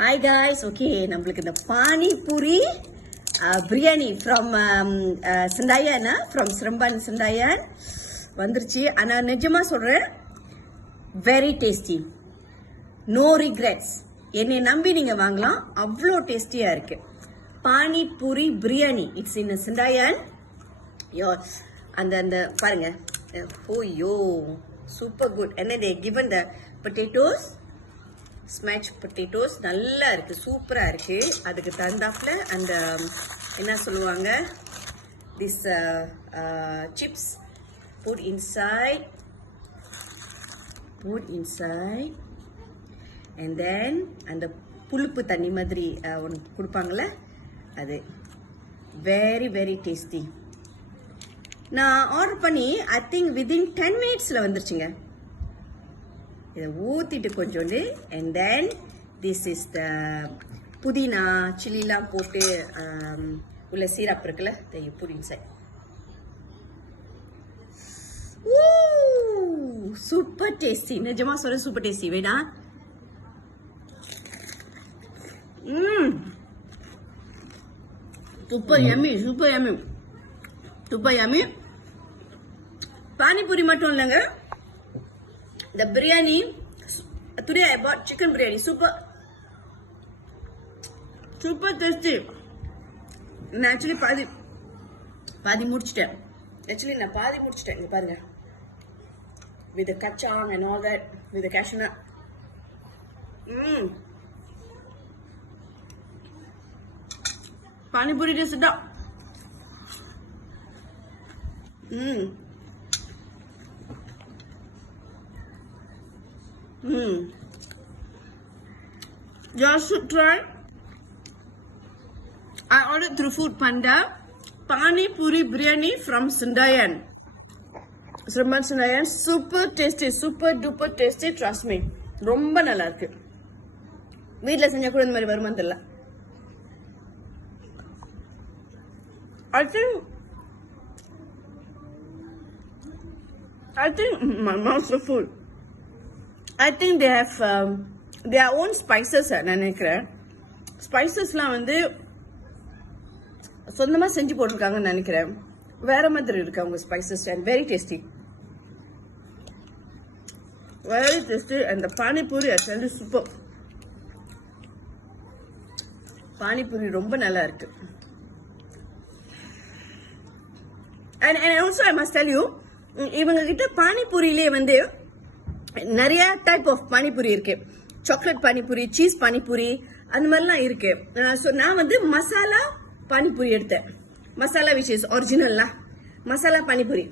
Hi guys, okay, நம்மளுக்கு இந்த Panipuri Briyani from Sendayan, from Seremban Sendayan வந்துருச்சு. ஆனா நிஜமா சொல்றேன், very tasty, no regrets. என்னை நம்பி நீங்க வாங்கலாம், அவ்வளோ டேஸ்டியா இருக்கு. Panipuri Briyani, it's in Sendayan. அந்த பாருங்க, oh yo, super good. And then they given the potatoes, smashed potatoes, நல்லா இருக்கு, சூப்பரா இருக்கு. அதுக்கு தந்தாப்ல அந்த என்ன சொல்லுவாங்க, this chips put inside, and then அந்த புளிப்பு தண்ணி மாதிரி ஒன்று கொடுப்பாங்கள்ல, அது very very tasty. நான் ஆர்டர் பண்ணி ஐ திங்க் வித்தின் 10 மினிட்ஸில் வந்துருச்சுங்க. இதை ஊற்றிட்டு கொஞ்சோண்டு, and then this is the pudina சில்லிலாம் போட்டு உள்ள சீரப் இருக்குல்ல, you put inside. Super tasty, நிஜமா சொல்ல சூப்பர் டேஸ்டி. வேணா super yummy, super yummy, super yummy. Panipuri மட்டும் இல்லைங்க, the biryani today I bought chicken biryani, super tasty. நான் ஆக்சுவலி பாதி முடிச்சிட்டேன். நான் பாதி முடிச்சிட்டேன். இங்க பாருங்க, with the kachang and all that, with the cashew nut. Panipuri taste தான். Just should try. I ordered through Food Panda Panipuribriyani from Sendayan. Seremban Sendayan, super tasty, super duper tasty, trust me. ரொம்ப நல்லா இருக்கு. வீட்டில் செஞ்சா கூட இந்த மாதிரி வருமா தெரியல. I think my mouth's so full. I think they have their own spices. நினைக்கிறேன் ஸ்பைசஸ்லாம் வந்து சொந்தமாக செஞ்சு போட்டிருக்காங்கன்னு நினைக்கிறேன். வேற மாதிரி இருக்கு அவங்க spices, and very tasty, very tasty. And panipuri actually super. Panipuri ரொம்ப நல்லா இருக்கு. And also I must tell you, இவங்க கிட்ட பானிபூரியிலே வந்து நிறைய டைப் ஆஃப் பானிபூரி இருக்கு. சாக்லேட் பானிபூரி, சீஸ் பானிபூரி, அந்த மாதிரிலாம் இருக்கு. ஸோ நான் வந்து மசாலா பானிபூரி எடுத்தேன். மசாலா விச் இஸ் ஒரிஜினல்லா மசாலா பானிபூரி.